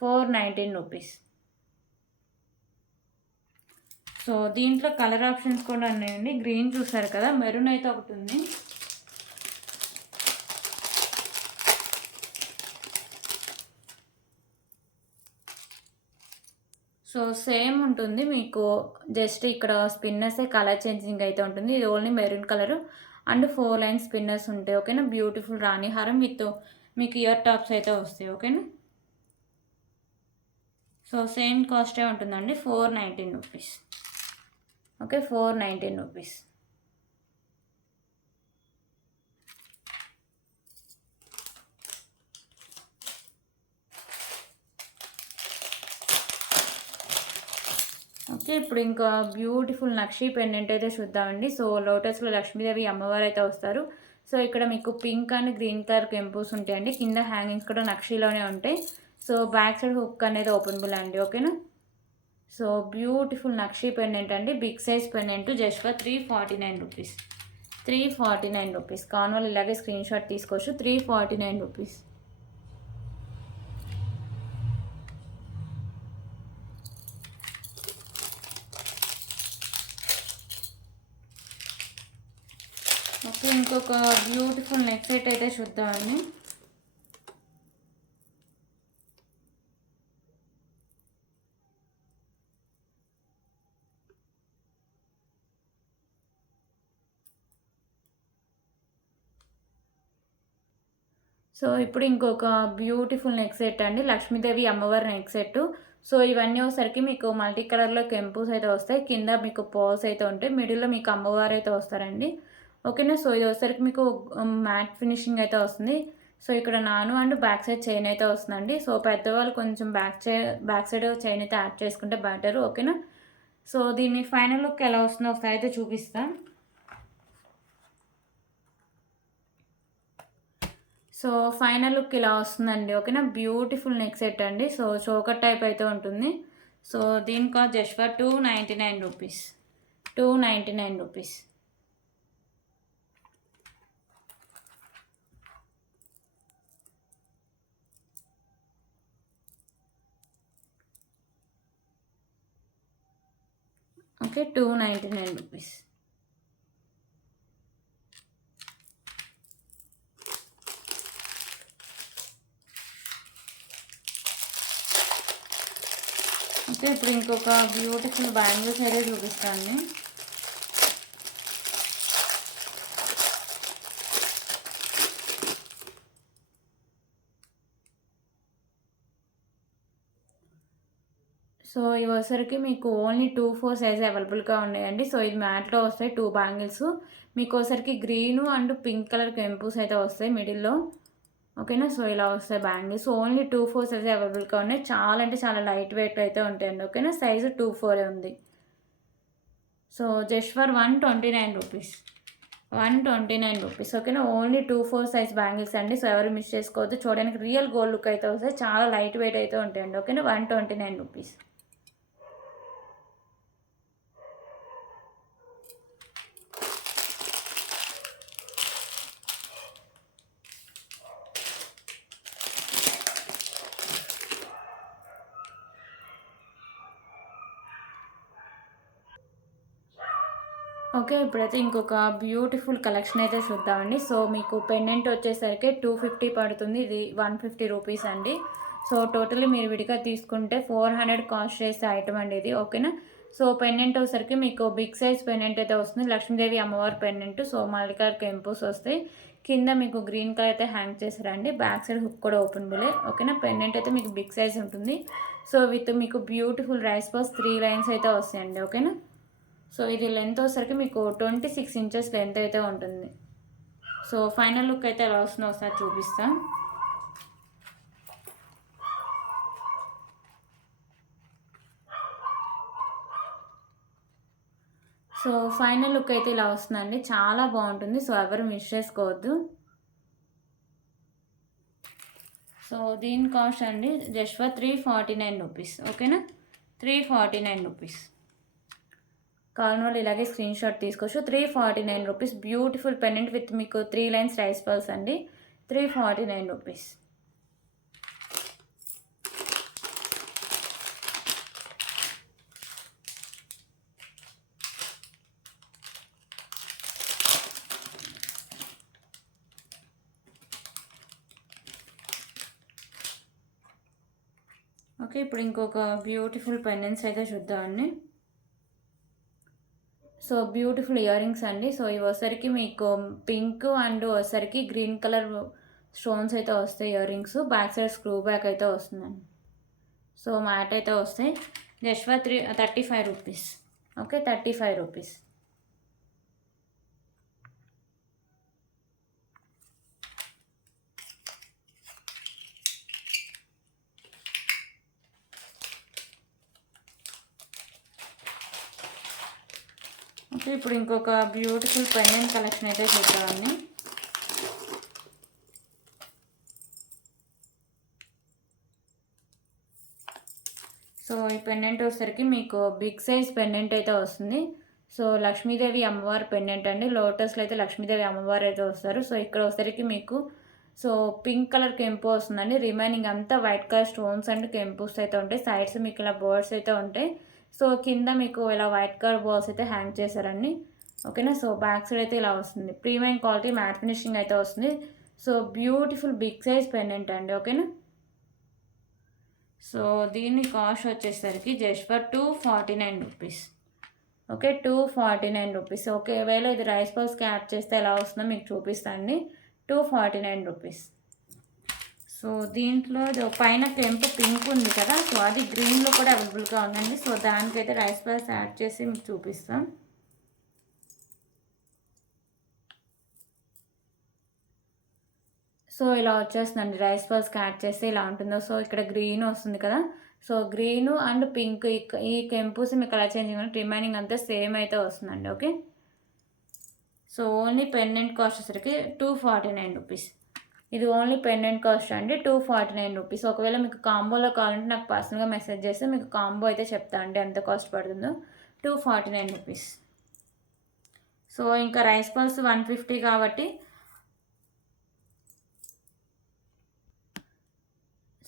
419 rupees. So దీంట్లో కలర్ ఆప్షన్స్ కూడా ఉన్నాయండి, గ్రీన్ చూసారు కదా, మెరూన్ అయితే ఒకటి ఉంది. సో సేమ్ ఉంటుంది మీకు, జస్ట్ ఇక్కడ స్పిన్నర్సే కలర్ చేంజింగ్ అయితే ఉంటుంది. ఇది only maroon colour and 4 line spinners ఉంటాయి, ఓకేనా. బ్యూటిఫుల్ రాణిహారం విత్ మీకు ఇయర్ టాప్స్ అయితే వస్తాయి, ఓకేనా. సో సేమ్ కాస్టే ఉంటుందండి, 419 రూపీస్. Okay, 419 rupees. ఓకే, ఇప్పుడు ఇంకా బ్యూటిఫుల్ నక్షి పెండెంట్ అయితే చూద్దామండి. సో లోటస్లో లక్ష్మీదేవి అమ్మవారు అయితే వస్తారు. సో ఇక్కడ మీకు పింక్ అండ్ గ్రీన్ కలర్ కెంపుస్ ఉంటాయండి. కింద హ్యాంగింగ్స్ కూడా నక్షిలోనే ఉంటాయి. సో బ్యాక్ సైడ్ హుక్ అనేది ఓపెనబుల్ అండి. ఓకేనా. సో బ్యూటిఫుల్ నక్షి పెండెంట్ అండి. Big size pendant just for 349 rupees. 349 rupees. కావాలి వాళ్ళు ఇలాగే స్క్రీన్ షాట్ తీసుకోవచ్చు. 349 రూపీస్. ఓకే, ఇంకొక బ్యూటిఫుల్ నెక్ సెట్ అయితే చూద్దామండి. సో ఇప్పుడు ఇంకొక బ్యూటిఫుల్ నెక్ సెట్ అండి. లక్ష్మీదేవి అమ్మవారి నెక్ సెట్. సో ఇవన్నీ వచ్చేసరికి మీకు మల్టీ కలర్లో కెంపుస్ అయితే వస్తాయి. కింద మీకు పాల్స్ అయితే ఉంటాయి. మిడిల్లో మీకు అమ్మవారు అయితే వస్తారండి. ఓకేనా. సో ఇది వచ్చేసరికి మీకు మ్యాట్ ఫినిషింగ్ అయితే వస్తుంది. సో ఇక్కడ నాను అండ్ బ్యాక్ సైడ్ చైన్ అయితే వస్తుందండి. సో పెద్దవాళ్ళు కొంచెం బ్యాక్ సైడ్ చైన్ అయితే యాడ్ చేసుకుంటే బెటర్. ఓకేనా. సో దీన్ని ఫైనల్ లుక్ ఎలా వస్తుందో ఒకసారి అయితే చూపిస్తాను. సో ఫైనల్ లుక్ ఇలా వస్తుందండి. ఓకేనా. బ్యూటిఫుల్ నెక్ సెట్ అండి. సో చోకర్ టైప్ అయితే ఉంటుంది. సో దీని cost just for 299 rupees. 299 rupees. Okay, 299 rupees. Okay, ఇప్పుడు ఇంకొక బ్యూటిఫుల్ బ్యాంగిల్స్ అయితే చూపిస్తాను. సో ఇవి వచ్చేసరికి మీకు ఓన్లీ 2-4 సైజ్ అవైలబుల్గా ఉన్నాయండి. సో ఇది మ్యాట్లో వస్తాయి 2 బ్యాంగిల్స్. మీకు వచ్చేసరికి గ్రీను అండ్ పింక్ కలర్ కెంపుస్ అయితే వస్తాయి మిడిల్లో. ఓకేనా. సో ఇలా వస్తాయి బ్యాంగిల్స్. ఓన్లీ 2-4 సైజ్ అవైలబుల్గా ఉన్నాయి. చాలా అంటే చాలా లైట్ వెయిట్ అయితే ఉంటాయండి. ఓకేనా. సైజు 2-4 ఉంది. So just for 129 rupees. 129 rupees. ఓకేనా. ఓన్లీ 2-4 సైజ్ బ్యాంగిల్స్ అండి. సో ఎవరు మిస్ చేసుకోవద్దు. చూడడానికి రియల్ గోల్డ్ లుక్ అయితే వస్తాయి. చాలా లైట్ వెయిట్ అయితే ఉంటాయండి. ఓకేనా. 129 రూపీస్. ఓకే, ఇప్పుడైతే ఇంకొక బ్యూటిఫుల్ కలెక్షన్ అయితే చూద్దామండి. సో మీకు పెండెంట్ వచ్చేసరికి 250 పడుతుంది. ఇది 150 రూపీస్ అండి. సో టోటల్లీ మీరు విడిగా తీసుకుంటే 400 కాస్ట్ చేసే ఐటమ్ అండి ఇది. ఓకేనా. సో పెండెంట్ వచ్చేసరికి మీకు బిగ్ సైజ్ పెండెంట్ అయితే వస్తుంది. లక్ష్మీదేవి అమ్మవారి పెండెంట్. సో మల్లికార్ కెంపుస్ వస్తాయి. కింద మీకు గ్రీన్ కలర్ అయితే హ్యాంగ్ చేశారండి. బ్యాక్ సైడ్ హుక్ కూడా ఓపెన్ బులే. ఓకేనా. పెండెంట్ అయితే మీకు బిగ్ సైజ్ ఉంటుంది. సో విత్ మీకు బ్యూటిఫుల్ రైస్ బాస్ 3 లైన్స్ అయితే వస్తాయండి. ఓకేనా. సో ఇది లెంత్ వచ్చేసరికి మీకు 26 ఇంచెస్ లెంత్ అయితే ఉంటుంది. సో ఫైనల్ లుక్ అయితే ఎలా వస్తుందో ఒకసారి చూపిస్తాం. సో ఫైనల్ లుక్ అయితే ఇలా వస్తుందండి. చాలా బాగుంటుంది. సో ఎవరు మిస్ చేసుకోవద్దు. సో దీని కాస్ట్ అండి జస్ట్ ఫర్ 349 రూపీస్. ఓకేనా. 349 రూపీస్. కావాలని వాళ్ళు ఇలాగే స్క్రీన్ షాట్ తీసుకోవచ్చు. 349 రూపీస్. బ్యూటిఫుల్ పెండెంట్ విత్ మీకు 3 లైన్స్ రైస్ పర్ల్స్ అండి. 349 రూపీస్. ఓకే, ఇప్పుడు ఇంకొక బ్యూటిఫుల్ పెండెంట్స్ అయితే చూద్దామండి. సో బ్యూటిఫుల్ ఇయర్ రింగ్స్ అండి. సో ఇవి వచ్చరికి మీకు పింక్ అండ్ వచ్చరికి గ్రీన్ కలర్ స్టోన్స్ అయితే వస్తాయి ear rings. Back side screw back అయితే వస్తుందండి. సో మ్యాట్ అయితే వస్తాయి. Just for 35 rupees. Okay, 35 rupees. Okay, ఇప్పుడు ఇంకొక బ్యూటిఫుల్ పెండెంట్ కలెక్షన్ అయితే చూద్దామండి. సో ఈ పెండెంట్ వచ్చేసరికి మీకు బిగ్ సైజ్ పెండెంట్ అయితే వస్తుంది. సో లక్ష్మీదేవి అమ్మవారి పెండెంట్ అండి. లోటస్లో అయితే లక్ష్మీదేవి అమ్మవారు అయితే వస్తారు. సో ఇక్కడ వచ్చేసరికి మీకు సో పింక్ కలర్ కెంపు వస్తుందండి. రిమైనింగ్ అంతా వైట్ కలర్ స్టోన్స్ అండ్ కెంపుస్ అయితే ఉంటాయి. సైడ్స్ మీకు ఇలా బర్డ్స్ అయితే ఉంటాయి. సో కింద మీకు ఇలా వైట్ కలర్ బాల్స్ అయితే హ్యాంగ్ చేశారండి. ఓకేనా. సో బ్యాక్ సైడ్ అయితే ఇలా వస్తుంది. ప్రీమియం క్వాలిటీ మ్యాట్ ఫినిషింగ్ అయితే వస్తుంది. So beautiful big size pendant అండి. ఓకేనా. సో దీని కాస్ట్ వచ్చేసరికి just for 249 rupees. Okay, 249 rupees. Okay, ఒకవేళ ఇది రైస్ బాల్స్కి యాడ్ చేస్తే ఎలా వస్తుందో మీకు చూపిస్తాను. 249 రూపీస్. సో దీంట్లో పైన కెంపు పింక్ ఉంది కదా, సో అది గ్రీన్లో కూడా అవైలబుల్గా ఉందండి. సో దానికైతే రైస్ బాల్స్ యాడ్ చేసి మీకు చూపిస్తాం. సో ఇలా వచ్చేస్తుందండి. రైస్ బాల్స్కి యాడ్ చేస్తే ఇలా ఉంటుందో. సో ఇక్కడ గ్రీన్ వస్తుంది కదా, సో గ్రీను అండ్ పింక్ ఈ కెంపుస్ మీకు కలర్ చేంజింగ్ ఉంది. రిమైనింగ్ అంతా సేమ్ అయితే వస్తుందండి. Okay, so only pendant cost వచ్చేసరికి 249 రూపీస్. ఇది ఓన్లీ పెండెంట్ కాస్ట్ అండి, 249 రూపీస్. ఒకవేళ మీకు కాంబోలో కావాలంటే నాకు పర్సనల్గా మెసేజ్ చేస్తే మీకు కాంబో అయితే చెప్తా అండి ఎంత కాస్ట్ పడుతుందో. 249 రూపీస్. సో ఇంకా రైస్ బాల్స్ 150 కాబట్టి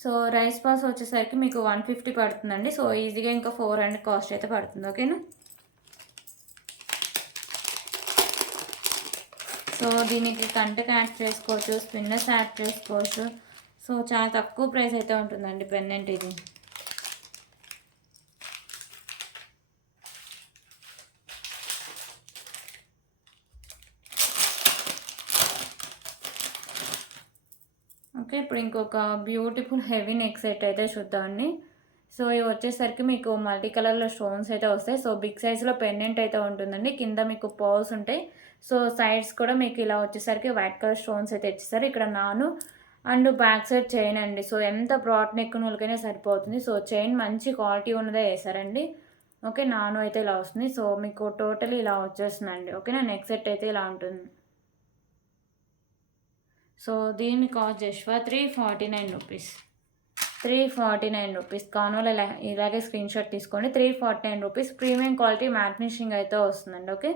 సో రైస్ బాల్స్ వచ్చేసరికి మీకు 150 పడుతుందండి. సో ఈజీగా ఇంకా 400 కాస్ట్ అయితే పడుతుంది. ఓకేనా. సో దీనికి కంటెక్ యాడ్ చేసుకోవచ్చు, స్పిన్నర్స్ యాడ్ చేసుకోవచ్చు. సో చాలా తక్కువ ప్రైస్ అయితే ఉంటుందండి పెండెంట్ ఇది. ఓకే, ఇప్పుడు ఇంకొక బ్యూటిఫుల్ హెవీ నెక్ సెట్ అయితే చూద్దామండి. సో ఇవి వచ్చేసరికి మీకు మల్టీ కలర్లో స్టోన్స్ అయితే వస్తాయి. సో బిగ్ సైజ్లో పెండెంట్ అయితే ఉంటుందండి. కింద మీకు పర్ల్స్ ఉంటాయి. సో సైడ్స్ కూడా మీకు ఇలా వచ్చేసరికి వైట్ కలర్ స్టోన్స్ అయితే ఇచ్చేస్తారు. ఇక్కడ నాను అండ్ బ్యాక్ సైడ్ చైన్ అండి. సో ఎంత బ్రాడ్ నెక్ నూలుకైనా సరిపోతుంది. సో చైన్ మంచి క్వాలిటీ ఉన్నదే వేసారండి. ఓకే, నాను అయితే ఇలా వస్తుంది. సో మీకు టోటలీ ఇలా వచ్చేస్తుందండి. ఓకేనా. నెక్ సెట్ అయితే ఇలా ఉంటుంది. సో దీని cost just for 349 rupees. 349 rupees. కానోలో ఇలాగే స్క్రీన్ షాట్ తీసుకోండి. 349 rupees. Premium quality matte finishing అయితే వస్తుందండి. ఓకే,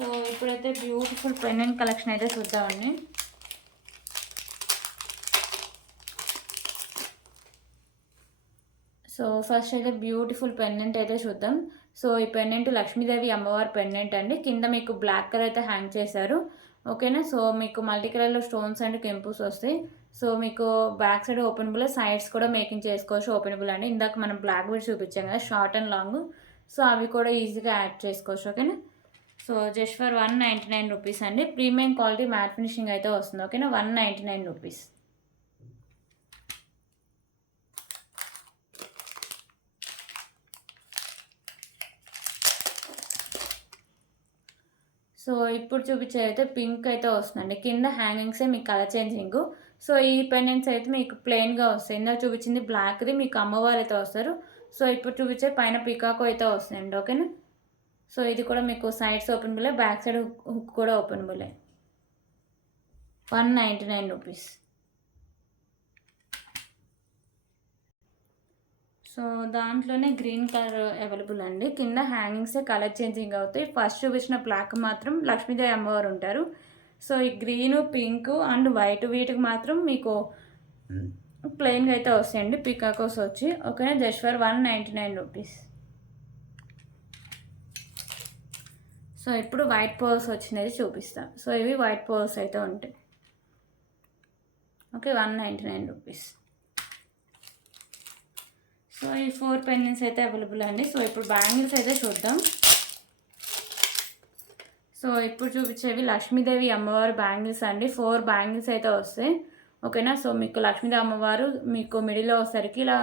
సో ఇప్పుడైతే బ్యూటిఫుల్ పెండెంట్ కలెక్షన్ అయితే చూద్దామండి. సో ఫస్ట్ అయితే బ్యూటిఫుల్ పెండెంట్ అయితే చూద్దాం. సో ఈ పెండెంట్ లక్ష్మీదేవి అమ్మవారి పెండెంట్ అండి. కింద మీకు బ్లాక్ కలర్ అయితే హ్యాంగ్ చేశారు. ఓకేనా. సో మీకు మల్టీ కలర్లో స్టోన్స్ అండ్ కెంపుస్ వస్తాయి. సో మీకు బ్యాక్ సైడ్ ఓపెనబుల్, సైడ్స్ కూడా మేకింగ్ చేసుకోవచ్చు ఓపెనబుల్ అండి. ఇందాక మనం బ్లాక్ బీడ్ చూపించాం కదా షార్ట్ అండ్ లాంగ్, సో అవి కూడా ఈజీగా యాడ్ చేసుకోవచ్చు. ఓకేనా. సో జస్ట్ ఫర్ 199 రూపీస్ అండి. ప్రీమియం క్వాలిటీ మ్యాట్ ఫినిషింగ్ అయితే వస్తుంది. ఓకేనా. 199 రూపీస్. సో ఇప్పుడు చూపించేది అయితే పింక్ అయితే వస్తుందండి. కింద హ్యాంగింగ్సే మీకు కలర్ చేంజింగ్. సో ఈ పెండెంట్స్ అయితే మీకు ప్లెయిన్గా వస్తాయి. ఇందాక చూపించింది బ్లాక్ది, మీకు అమ్మవారు అయితే వస్తారు. సో ఇప్పుడు చూపించే పైన పికాకో అయితే వస్తుందండి. ఓకేనా. సో ఇది కూడా మీకు సైడ్స్ ఓపెనబులే, బ్యాక్ సైడ్ హుక్ కూడా ఓపెనబులే. 199 రూపీస్. సో దాంట్లోనే గ్రీన్ కలర్ అవైలబుల్ అండి. కింద హ్యాంగింగ్సే కలర్ చేంజింగ్ అవుతాయి. ఫస్ట్ చూపించిన బ్లాక్ మాత్రం లక్ష్మీదేవి అమ్మవారు ఉంటారు. సో ఈ గ్రీను, పింక్ అండ్ వైట్ వీటికి మాత్రం మీకు ప్లెయిన్గా అయితే వస్తాయండి పికాకోస్ వచ్చి. ఓకేనా. Just for 199 rupees. సో ఇప్పుడు వైట్ పర్ల్స్ వచ్చినది చూపిస్తాను. సో ఇవి వైట్ పర్ల్స్ అయితే ఉంటాయి. Okay, 199 rupees. సో ఈ 4 పెండెంట్స్ అయితే అవైలబుల్ అండి. సో ఇప్పుడు బ్యాంగిల్స్ అయితే చూద్దాం. సో ఇప్పుడు చూపించేవి లక్ష్మీదేవి అమ్మవారి బ్యాంగిల్స్ అండి. 4 బ్యాంగిల్స్ అయితే వస్తాయి. ఓకేనా. సో మీకు లక్ష్మీదేవి అమ్మవారు మీకు మిడిల్లో వచ్చేసరికి ఇలా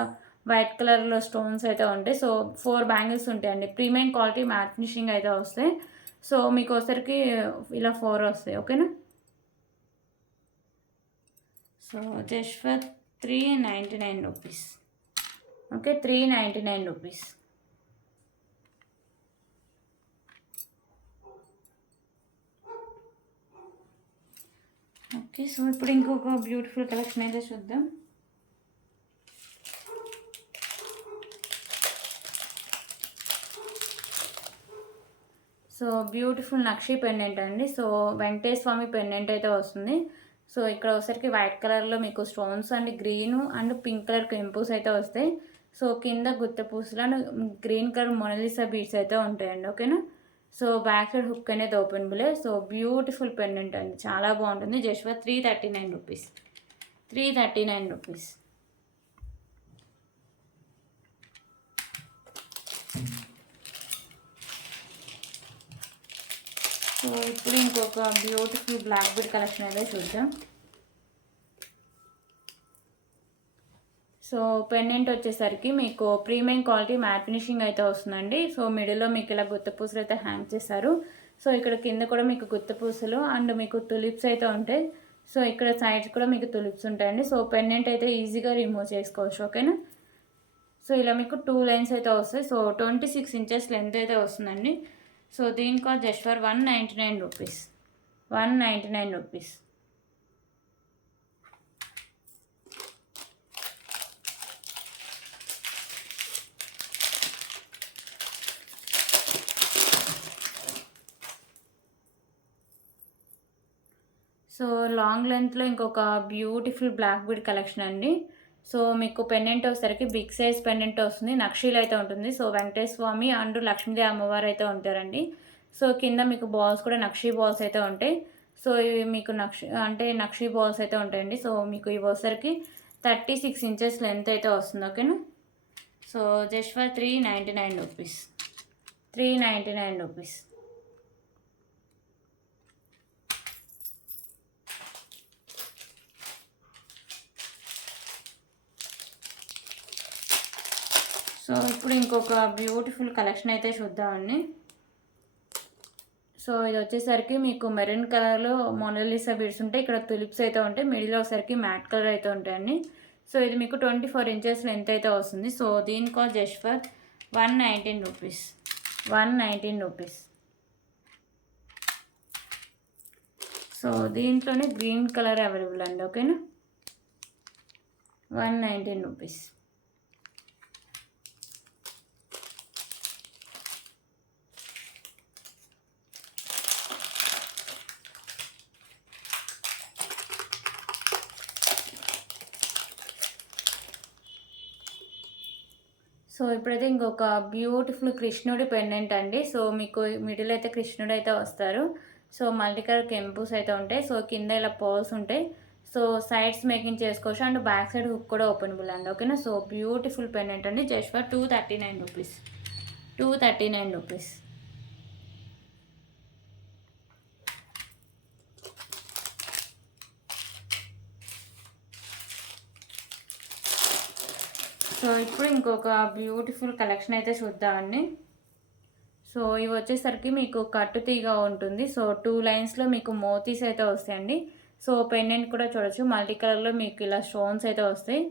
వైట్ కలర్‌లో స్టోన్స్ అయితే ఉంటాయి. సో 4 బ్యాంగిల్స్ ఉంటాయండి. ప్రీమియం క్వాలిటీ మ్యాట్ ఫినిషింగ్ అయితే వస్తాయి. సో మీకు వచ్చేసరికి ఇలా 4 వస్తాయి. ఓకేనా. So just for 399 rupees. Okay, 399 rupees. Okay, so ఇప్పుడు ఇంకొక బ్యూటిఫుల్ కలెక్షన్ అయితే చూద్దాం. సో బ్యూటిఫుల్ నక్షి పెండెంట్ అండి. సో వెంకటేశ్వర స్వామి పెండెంట్ అయితే వస్తుంది. సో ఇక్కడ వచ్చరికి వైట్ కలర్లో మీకు stones and green and pink colour కెంపుస్ అయితే వస్తాయి. సో కింద గుత్త పూసలు and green colour Mona Lisa beads అయితే ఉంటాయండి. ఓకేనా. సో బ్యాక్ సైడ్ హుక్ అనేది ఓపెనబులే. సో బ్యూటిఫుల్ పెండెంట్ అండి, చాలా బాగుంటుంది. Just for 339 rupees. 339 rupees. So ఇప్పుడు ఇంకొక బ్యూటిఫుల్ బ్లాక్ బీడ్ కలెక్షన్ అయితే చూద్దాం. సో పెండెంట్ వచ్చేసరికి మీకు ప్రీమియం క్వాలిటీ మ్యాట్ ఫినిషింగ్ అయితే వస్తుందండి. సో మిడిల్లో మీకు ఇలా గుత్త పూసలు అయితే హ్యాంగ్ చేస్తారు. సో ఇక్కడ కింద కూడా మీకు గుత్త పూసలు అండ్ మీకు తులిప్స్ అయితే ఉంటాయి. సో ఇక్కడ సైడ్స్ కూడా మీకు తులిప్స్ ఉంటాయండి. సో పెండెంట్ అయితే ఈజీగా రిమూవ్ చేసుకోవచ్చు. ఓకేనా. సో ఇలా మీకు 2 లైన్స్ అయితే వస్తాయి. సో 26 ఇంచెస్ లెంత్ అయితే వస్తుందండి. సో దీని cost just for 199 rupees. 199 rupees. So long లెంత్లో ఇంకొక బ్యూటిఫుల్ బ్లాక్ బీడ్ కలెక్షన్ అండి. సో మీకు పెండెంట్ వచ్చేసరికి బిగ్ సైజ్ పెండెంట్ వస్తుంది. నక్షీలు అయితే ఉంటుంది. సో వెంకటేశ్వర స్వామి అండ్ లక్ష్మీదేవి అమ్మవారు అయితే ఉంటారండి. సో కింద మీకు బాల్స్ కూడా నక్షీ బాల్స్ అయితే ఉంటాయి. సో ఇవి మీకు నక్షీ బాల్స్ అయితే ఉంటాయండి. సో మీకు ఇవి వచ్చేసరికి 36 ఇంచెస్ లెంత్ అయితే వస్తుంది. ఓకేనా. So just for 399 rupees. 399 rupees. So ఇప్పుడు ఇంకొక బ్యూటిఫుల్ కలెక్షన్ అయితే చూద్దామండి. సో ఇది వచ్చేసరికి మీకు మెరూన్ కలర్లో మొనాలిసా బీడ్స్ ఉంటాయి. ఇక్కడ తులిప్స్ అయితే ఉంటాయి. మిడిల్లో వచ్చేసరికి మ్యాట్ కలర్ అయితే ఉంటాయండి. సో ఇది మీకు 24 ఇంచెస్ లెంత్ అయితే వస్తుంది. సో దీని cost just for 119 rupees. 119 rupees. So దీంట్లోనే గ్రీన్ కలర్ అవైలబుల్ అండి. ఓకేనా. 119 రూపీస్. సో ఇప్పుడైతే ఇంకొక బ్యూటిఫుల్ కృష్ణుడి పెండెంట్ అండి. సో మీకు మిడిల్ అయితే కృష్ణుడు అయితే వస్తారు. సో మల్టీ కలర్ కెంపుస్ అయితే ఉంటాయి. సో కింద ఇలా పర్ల్స్ ఉంటాయి. సో సైడ్స్ మేకింగ్ చేసుకోవచ్చు అండ్ బ్యాక్ సైడ్ హుక్ కూడా ఓపెనబుల్ అండి. ఓకేనా. సో బ్యూటిఫుల్ పెండెంట్ అండి. Just for 239 rupees. 239 rupees. So ఇప్పుడు ఇంకొక బ్యూటిఫుల్ కలెక్షన్ అయితే చూద్దామండి. సో ఇవి వచ్చేసరికి మీకు కట్టు తీగ ఉంటుంది. సో 2 లైన్స్లో మీకు మోతీస్ అయితే వస్తాయండి. సో పెండెంట్ కూడా చూడొచ్చు. మల్టీ కలర్లో మీకు ఇలా స్టోన్స్ అయితే వస్తాయి.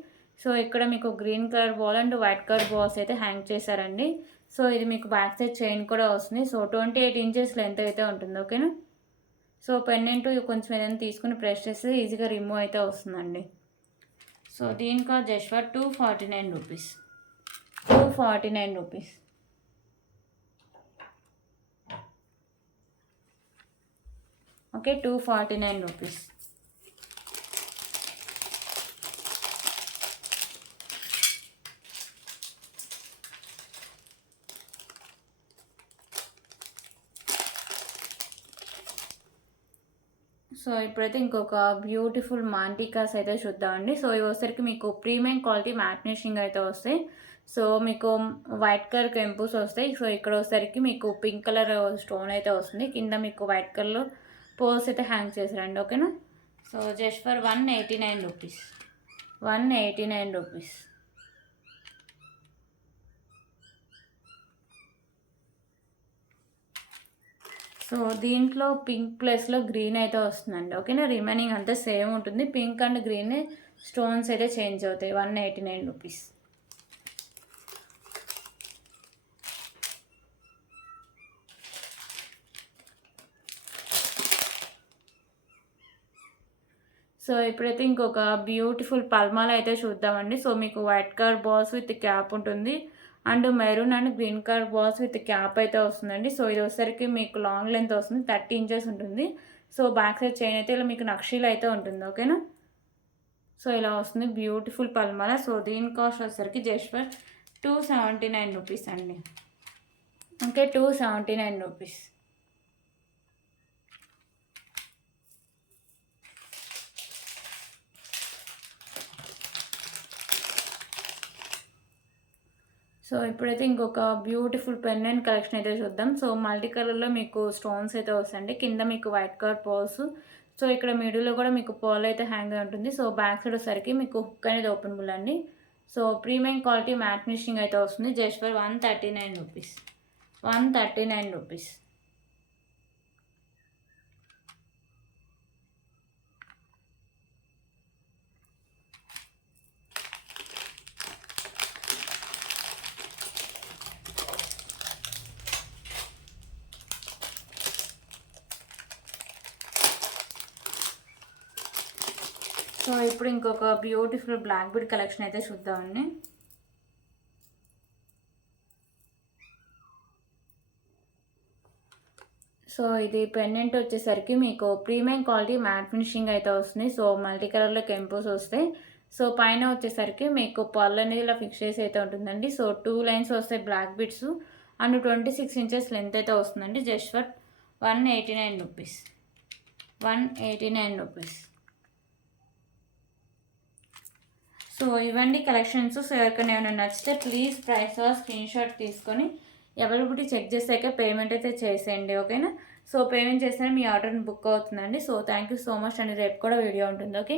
సో ఇక్కడ మీకు green colour ball and white colour balls అయితే హ్యాంగ్ చేశారండి. సో ఇది మీకు బ్యాక్ సైడ్ చైన్ కూడా వస్తుంది. సో 28 ఇంచెస్ లెంత్ అయితే ఉంటుంది. ఓకేనా. సో పెండెంట్ కొంచెం ఏదైనా తీసుకుని ప్రెస్ చేస్తే ఈజీగా రిమూవ్ అయితే వస్తుందండి. సో దీని cost just for 249 rupees. 249 rupees. Okay, 249 rupees. So ఇప్పుడైతే ఇంకొక బ్యూటిఫుల్ మాంటికాస్ అయితే చూద్దామండి. సో ఇవి వచ్చరికి మీకు ప్రీమియం క్వాలిటీ మ్యాట్ ఫినిషింగ్ అయితే వస్తాయి. సో మీకు వైట్ కలర్ కెంపుస్ వస్తాయి. సో ఇక్కడ వచ్చేసరికి మీకు పింక్ కలర్ స్టోన్ అయితే వస్తుంది. కింద మీకు వైట్ కలర్లో పోల్స్ అయితే హ్యాంగ్ చేశారండి. ఓకేనా. So just for 189 rupees, 189 rupees. So దీంట్లో పింక్ ప్లస్లో గ్రీన్ అయితే వస్తుందండి. ఓకేనా. రిమైనింగ్ అంతా సేమ్ ఉంటుంది. పింక్ అండ్ గ్రీన్ స్టోన్స్ అయితే చేంజ్ అవుతాయి. 189 రూపీస్. సో ఇప్పుడైతే ఇంకొక బ్యూటిఫుల్ పల్మాల అయితే చూద్దామండి. సో మీకు white colour balls with cap ఉంటుంది, and maroon and green colour balls with cap అయితే వస్తుందండి. సో ఇది వచ్చేసరికి మీకు లాంగ్ లెంత్ వస్తుంది, 30 ఇంచెస్ ఉంటుంది. సో బ్యాక్ సైడ్ చైన్ అయితే ఇలా మీకు నక్షీలు అయితే ఉంటుంది. ఓకేనా. సో ఇలా వస్తుంది బ్యూటిఫుల్ పల్మాల. సో దీని కాస్ట్ వచ్చేసరికి జస్ట్ ఫర్ 279 రూపీస్ అండి. Okay, 279 rupees. సో ఇప్పుడైతే ఇంకొక బ్యూటిఫుల్ పెండెంట్ కలెక్షన్ అయితే చూద్దాం. సో మల్టీ కలర్లో మీకు స్టోన్స్ అయితే వస్తాయండి. కింద మీకు వైట్ కలర్ పర్ల్స్. సో ఇక్కడ మిడిల్లో కూడా మీకు పర్ల్ అయితే హ్యాంగ్ ఉంటుంది. సో బ్యాక్ సైడ్ వచ్చేసరికి మీకు హుక్ అనేది ఓపెనబుల్ అండి. So premium quality matte finishing అయితే వస్తుంది. Just for 139 rupees, 139 rupees. So ఇప్పుడు ఇంకొక బ్యూటిఫుల్ బ్లాక్ బీడ్ కలెక్షన్ అయితే చూద్దామండి. సో ఇది పెండెంట్ వచ్చేసరికి మీకు ప్రీమియం క్వాలిటీ మ్యాట్ ఫినిషింగ్ అయితే వస్తుంది. సో మల్టీ కలర్లో కెంపోస్ వస్తాయి. సో పైన వచ్చేసరికి మీకు పళ్ళు అనేది ఇలా ఫిక్స్ చేసి అయితే ఉంటుందండి. సో 2 లైన్స్ వస్తాయి black beads, and 26 inches length అయితే వస్తుందండి. Just for 189 rupees, 189 rupees. So ఇవన్నీ కలెక్షన్స్. సో ఎవరికైనా ఏమైనా నచ్చితే ప్లీజ్ ప్రైస్ స్క్రీన్ షాట్ తీసుకొని అవైలబిలిటీ చెక్ చేసాక పేమెంట్ అయితే చేసేయండి. ఓకేనా. సో పేమెంట్ చేస్తే మీ ఆర్డర్ని బుక్ అవుతుందండి. So thank you so much అండి. రేపు కూడా వీడియో ఉంటుంది. ఓకే.